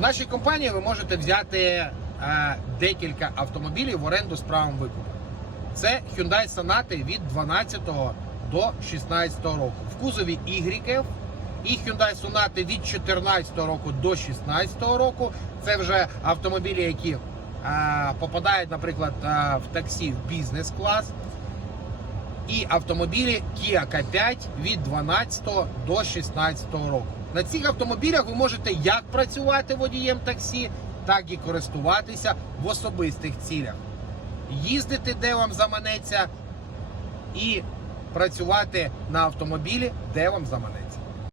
В нашій компанії ви можете взяти декілька автомобілів в оренду з правом викупу. Це Hyundai Sonata від 12 до 16 року. В кузові Y і Hyundai Sonata від 14 року до 16 року. Це вже автомобілі, які попадають, наприклад, в таксі в бізнес-клас. І автомобілі Kia K5 від 12 до 16 року. На цих автомобілях ви можете як працювати водієм таксі, так і користуватися в особистих цілях. Їздити, де вам заманеться, і працювати на автомобілі, де вам заманеться.